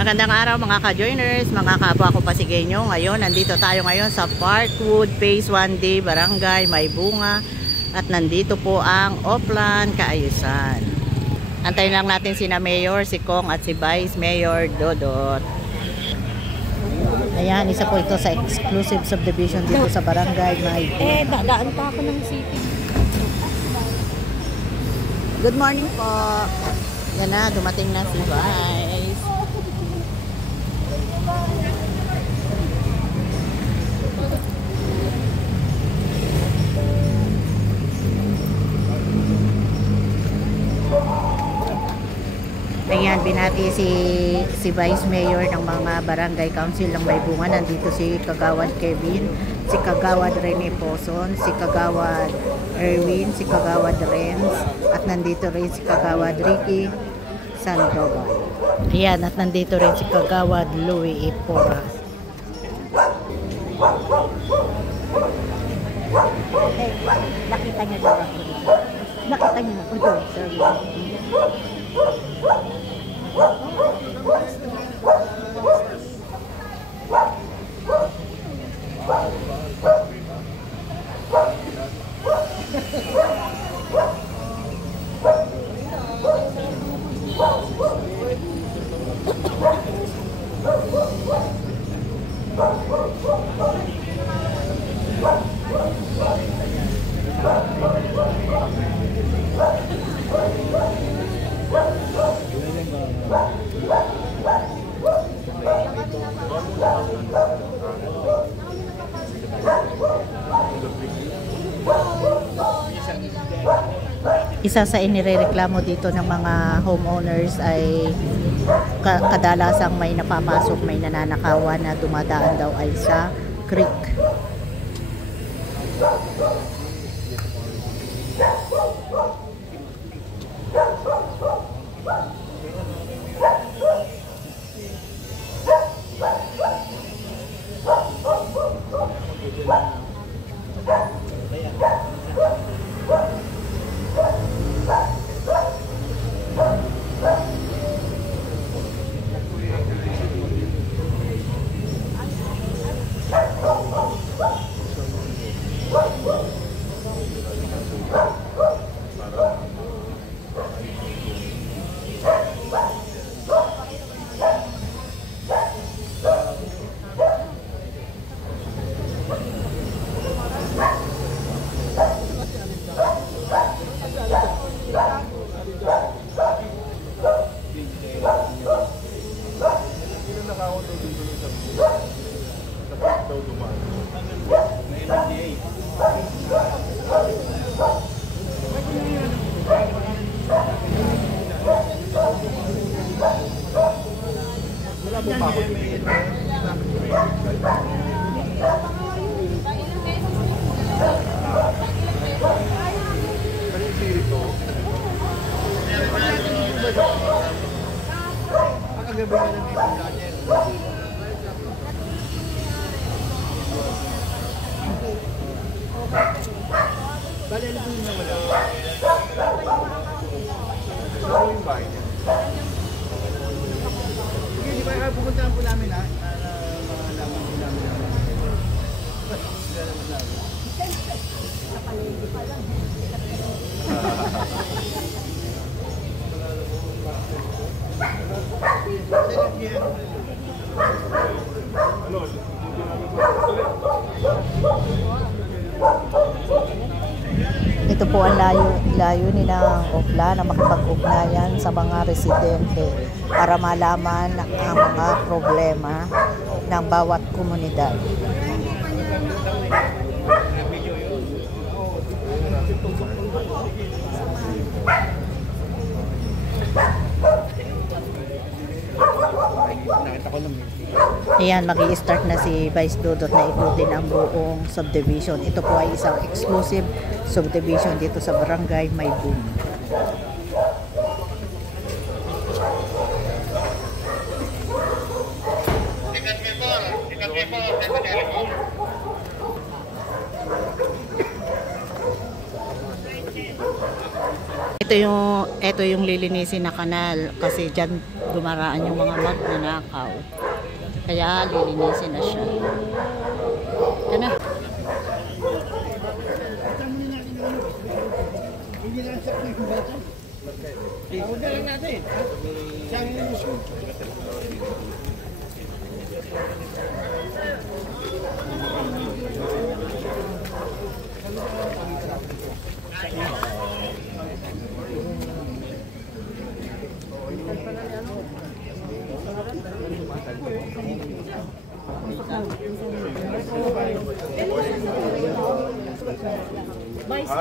Magandang araw mga ka-joiners, mga kapwa ko Pasigueño. Ngayon, nandito tayo ngayon sa Parkwood Phase 1D, Barangay May Bunga. At nandito po ang Oplan Kaayusan. Antayin lang natin sina Mayor, si Kong at si Vice Mayor Dodot. Ayan, isa po ito sa exclusive subdivision dito sa Barangay May Bunga. Dadaan pa ako ng city. Good morning po. Yan na, dumating na si Vice. Ayan, binati si Vice Mayor ng mga Barangay Council ng May Bunga. Nandito si Kagawad Kevin, si Kagawad Rene Poson, si Kagawad Erwin, si Kagawad Renz, at nandito rin si Kagawad Ricky Sandoval. Ayan, at nandito rin si Kagawad Louie Ipora. Hey, nakita niyo daw ako dito. Nakita niyo ako doon. Sorry. Isa sa inirereklamo dito ng mga homeowners ay kadalasang may napapasok, may nananakawan na dumadaan daw ay sa creek. Hindi ba pupuntahan po namin ha? Mga laman po namin. Ito po ang layunin ng Oplan na makipag-ugnayan sa mga residente para malaman ang mga problema ng bawat komunidad. Ayan, mag-i-start na si Vice Dodot na ikutin ang buong subdivision. Ito po ay isang exclusive subdivision dito sa Barangay May Bunga. Ito yung lilinisin na kanal kasi diyan dumaraan yung mga magnanakaw. Kaya lilinisin na siya. Yan na. Huwag na lang natin. Siyang ilusyon.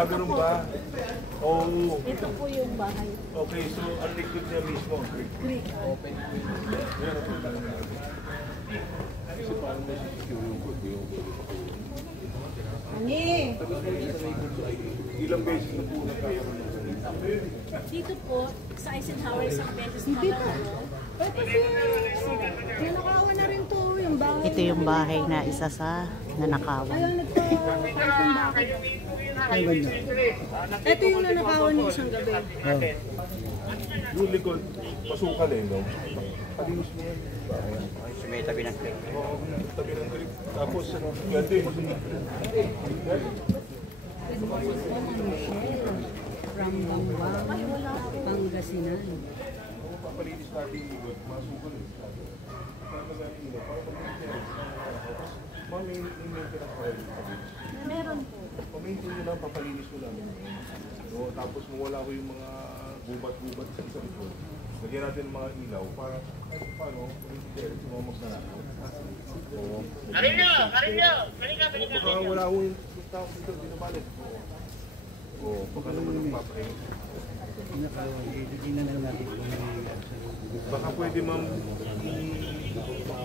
Ganun ba? Oh, Ito po yung bahay. okay. So, ang liquid niya mismo, creek. Open. Kasi parang may secure yung food. Ilang beses na po nagkakaroon ng Dito po, sa Eisenhower, isang beses na lang. Nanakawan na rin to yung bahay. Ito yung bahay na isa sa nanakawan. Ayaw nagpa-parking bakit. Ito yung nanakawan niya isang gabi. yung likod, pasukan eh, no? Palinis mo yan. May tabi ng click. Oo, tabi ng creek. Tapos, yan din. From Bangwa, Pangasinan. Papalinis natin yung likod, masukan eh. Para magaling nila, para mag-maintain. Mami, maintenance pa rin. Meron po. Pamaintain nyo lang, papalinis mo lang. So, tapos mawala ko yung mga gubat-gubat sa likod. Lagyan natin ng mga ilaw para kahit paano, hindi mga magnanakaw. Karinyo! Karinyo! Balik ka! Baka wala ko yung tao dito, binabalik. Oo, baka naman nagpapahinga. Baka pwede ma'am,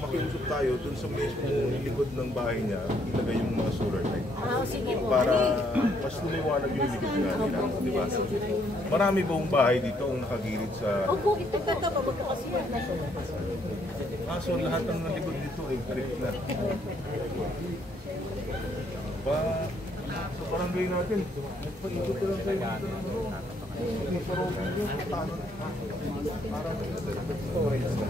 makiusap tayo dun sa mismo likod ng bahay niya, ilagay yung mga solar light. Sige po. Para mas lumiwanag yung likod nga nila, di ba? Marami bang bahay dito ang nakagilid sa... Opo, ito ganda pa kasi yan. So lahat ng likod dito ay creek na. Sa barangay natin, nagpaikot ko lang tayo dito. Nagparobin yung tanong. Parang storage na.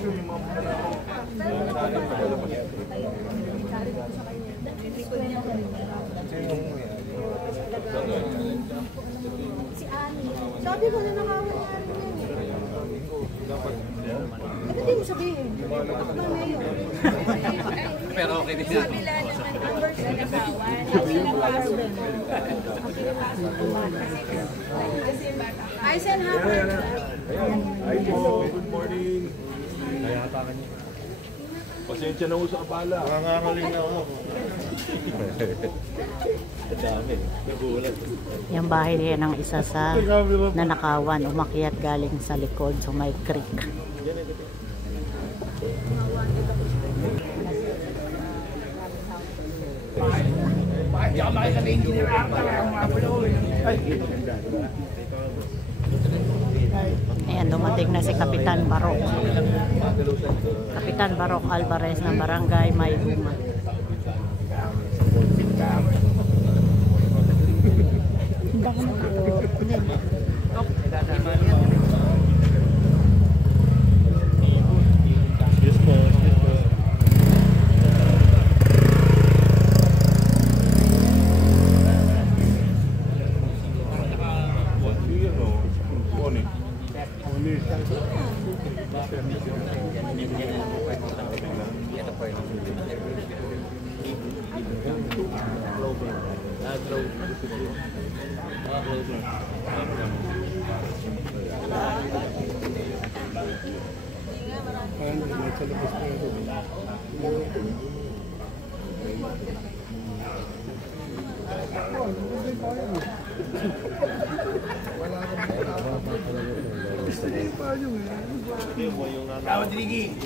Sure, yung mga Si Ani. Sabi ko nanakawan nga rin yan. Ano din sabihin? Pero okay din yan. Eisenhower. Hi po, good morning. Pasensya na ako sa abala. Nangangaling na ako. Dami, nagulat. Yung bahay niya ng isa sa nanakawan, umakyat galing sa likod sa may creek. Ayan, dumating na si Kapitan Barok. Kapitan Barok Alvarez ng Barangay Maybunga.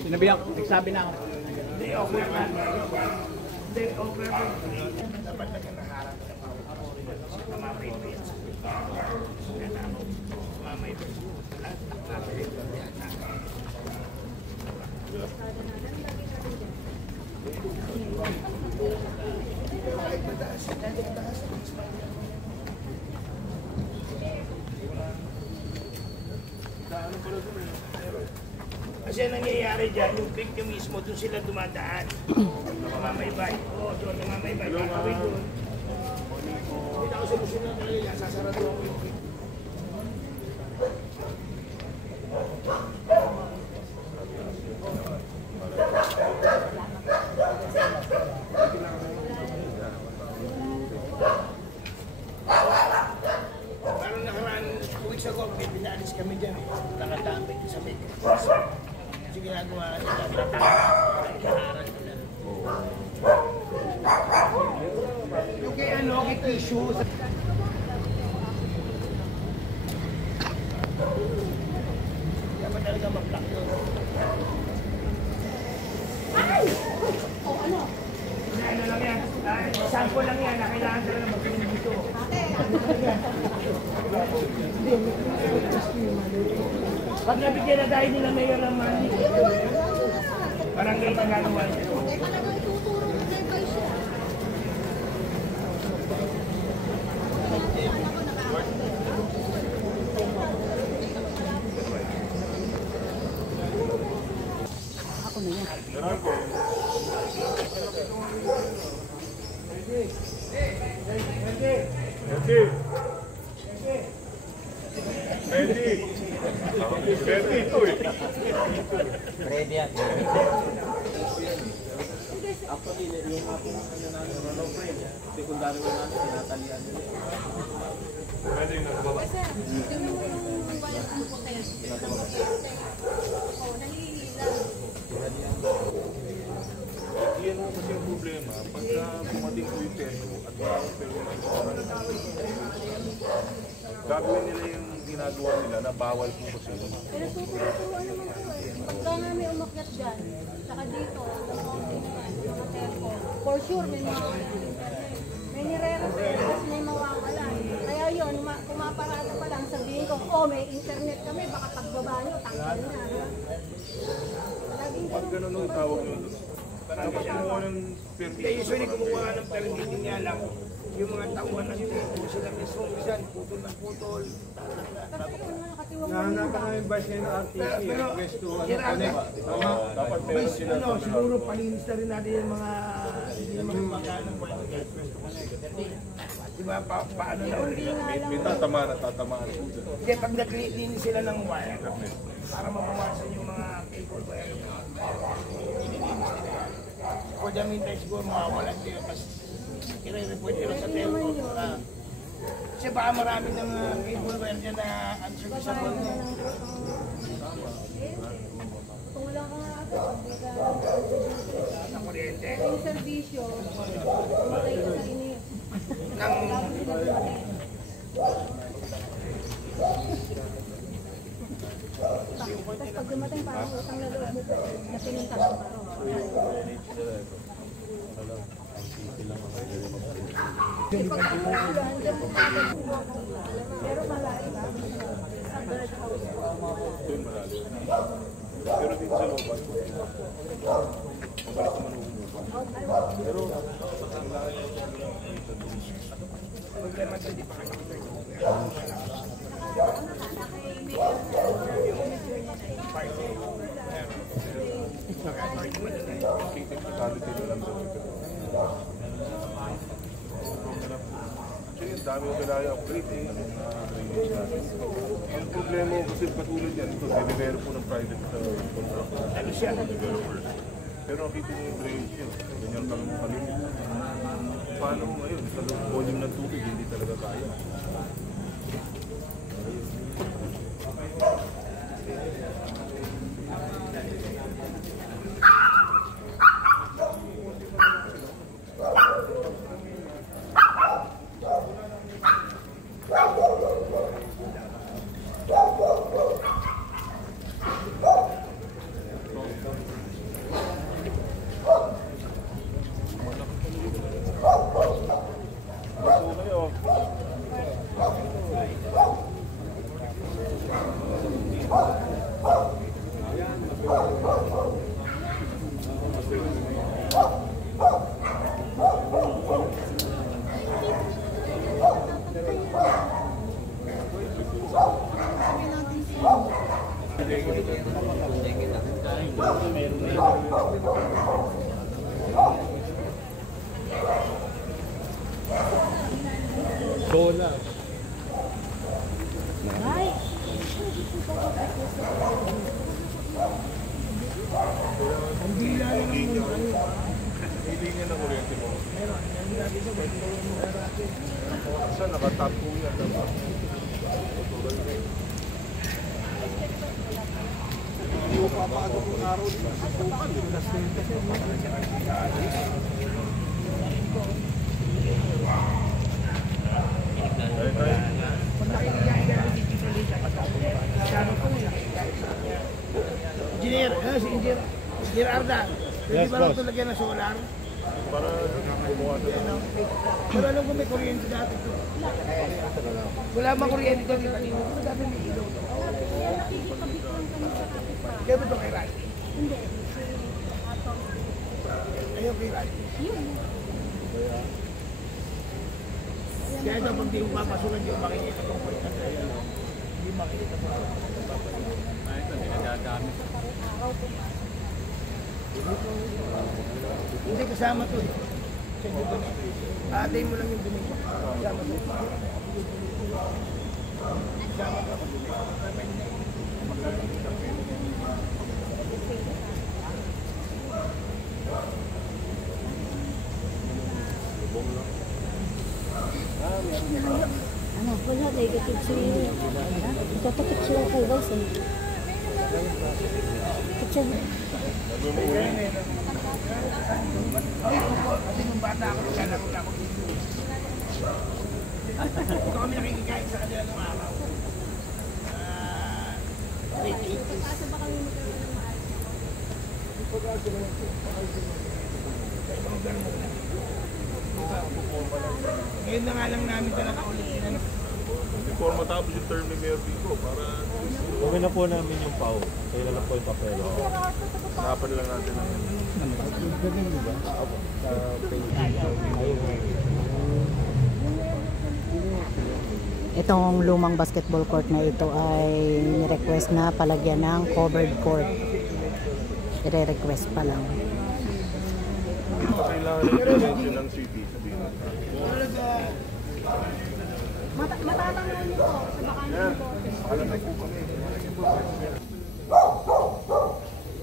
Sinabihan ko, nagsabi na ako. Kasi ang nangyayari dyan, yung creek nyo mismo, doon sila dumadaan. Namamaybay. Oo, doon namamaybay. Kakawin doon. Hindi na ako solusyunan talaga yan. Sasarado ako yung creek. Parang nakaraan, weeks ago, pinalis kami dyan. Nakatambay sa may kasi ginagawa nila, nakaharan nila. Yung kay ano, kay tissue. Dapat talaga mag-block yun. Ano lang yan? Sample lang yan, kailangan talaga mag-block dito. Pag nabigyan na dahil nila mayor ng money, barangay Tagaluan. Ako na yan. Pwede ito eh. Ready yan. Actually, yung aking ano friend, secondary mo namin, tinatalian nila. Pwede yung nagbaba. Yan mo kasi yung problema. Pagka pumating po yung peso at maraming peso gagawin nila yung ginagawa nila na bawal po kasi. Pero tuturuan naman ko eh. Pagka nga may umakyat dyan, saka dito, mga telco, for sure may mga may nire-repair, tapos may mawawala. Kaya yun, pumaparada pa lang, sabihin ko, oh may internet kami, baka pagbaba nyo, tanggal na. Laging Pag ganun ang tawag nyo doon. Dapat kumuha ng permit. Usually kumuha ng permit niya lang. Yung mga tauhan ng tipo, sila mismo, minsan, putol ng putol. Nahanapan namin vice ngayon ng RTC. Pero, Request to kailangan, Dapat meron sila ano, siguro palinis na rin natin yung mga, hindi naman magkano mo. Diba, paano na ulit? may tatamaan at tatamaan po doon. Hindi, pag naglinis sila ng wire, para mabawasan yung mga cable wire. For the meantime, siguro mawawalan din. Tapos, i-report nila sa telco. Kasi baka marami ng cable wire dyan na unserviceable na. kung wala ka nga agad, hindi ka Sa kuryente. yung servisyo, matay ka sa inip. Nang, Tapos pag dumating parang utang na loob mo, natinunta ka pa. Kasi pag umuulan, dyan mo pero malayo na. Sa bird house. Doon malalim. Pero dito sa looban, mabalik naman ang umupan. Pero, problema sa di pa kayo. technicality na lang daw ito. Actually, ang dami yung kailangan upgrade eh, yung drainage natin. Ang problema ko kasi patulad yan, ito, dinivero po ng private contractor. Ano siya? Developers. Pero nakita niyo yung drainage yun, ganyan kami mo kami. Paano mo ngayon, sa volume ng tubig, hindi talaga kaya. So kayo, Solar. Ay, Hindi niya na kuryente mo. Saan nakatapo yan? Hindi ko papagod yung araw dito. Susukan din. Engineer Arda, pwede ba lang ito lagyan ng solar? Para gumawa sa lang. Pero alam ko may kuryente dati ito. Wala mang kuryente ito, di ba? Dati may ilaw. Kaya ba ito kay Rai? Hindi. Ayaw kay Rai. Kaya ito pag di mo papasukan, di mo makikita itong kuryente. Hindi makikita po. Hindi kasama to. Atay mo lang yung dumi. Kasama to. Kasama to. ano, wala na ikatik siya. Ikatakit siya kay Wilson. Kasi, Kasi nung bata ako, sana ko lang ako. Ito kami nakikikain sa kanila nung araw. Late 80s. Asa ba kami magkaroon ng Ngayon na nga lang namin talaga ulit sila. Before matapos yung term ni Mayor Vico, para Gawin na po namin yung PAO. Kaya na lang po yung papel. hanapan lang natin ang Itong lumang basketball court na ito ay ni-request na palagyan ng covered court. I-request pa lang. kailangan ng intervention ng city. Sabihin natin. Matatanong niyo po sa bakante po.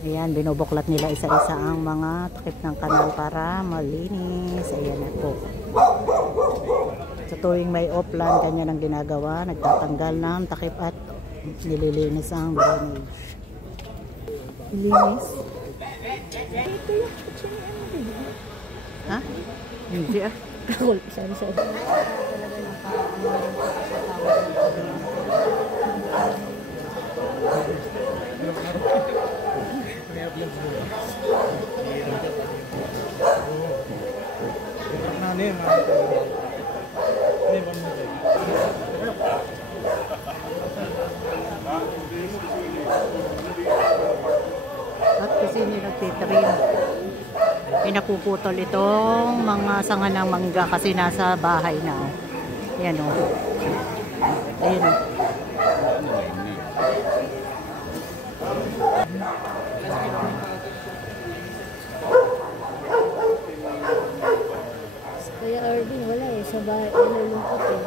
Ayan, binubuklat nila isa-isa ang mga takip ng kanal para malinis. Ayan na po. Sa tuwing may offline, ganyan ang ginagawa. Nagtatanggal ng takip at nililinis ang drainage. Linis? Ha? Hindi ah. sorry. At kasi hindi nagtitrim. Pinapuputol itong mga sanga ng mangga kasi nasa bahay na. Ayan o. Ayan o. Kaya Irving, wala eh. Sa bahay, nalulungkot eh.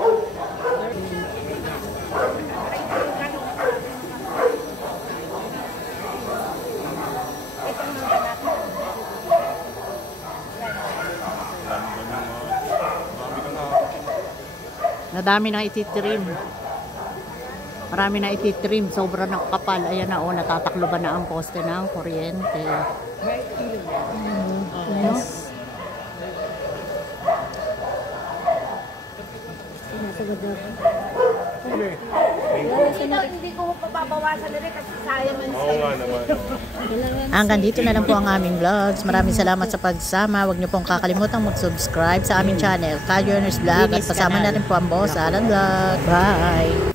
Nadami nang ititrim. Marami na ititrim. Sobrang nakakapal. Ayan na o. Natatakloban na ang poste ng kuryente. Yes. Sinasagad ako. Hindi ko papabawasan na rin kasi sayang man Oo nga naman. Hanggang dito na lang po ang aming vlogs. Maraming salamat sa pagsama. Huwag niyo pong kakalimutang mag-subscribe sa aming channel, Kyle Yurners Vlog. At pasama na rin po ang boss, Alan Vlog. Bye!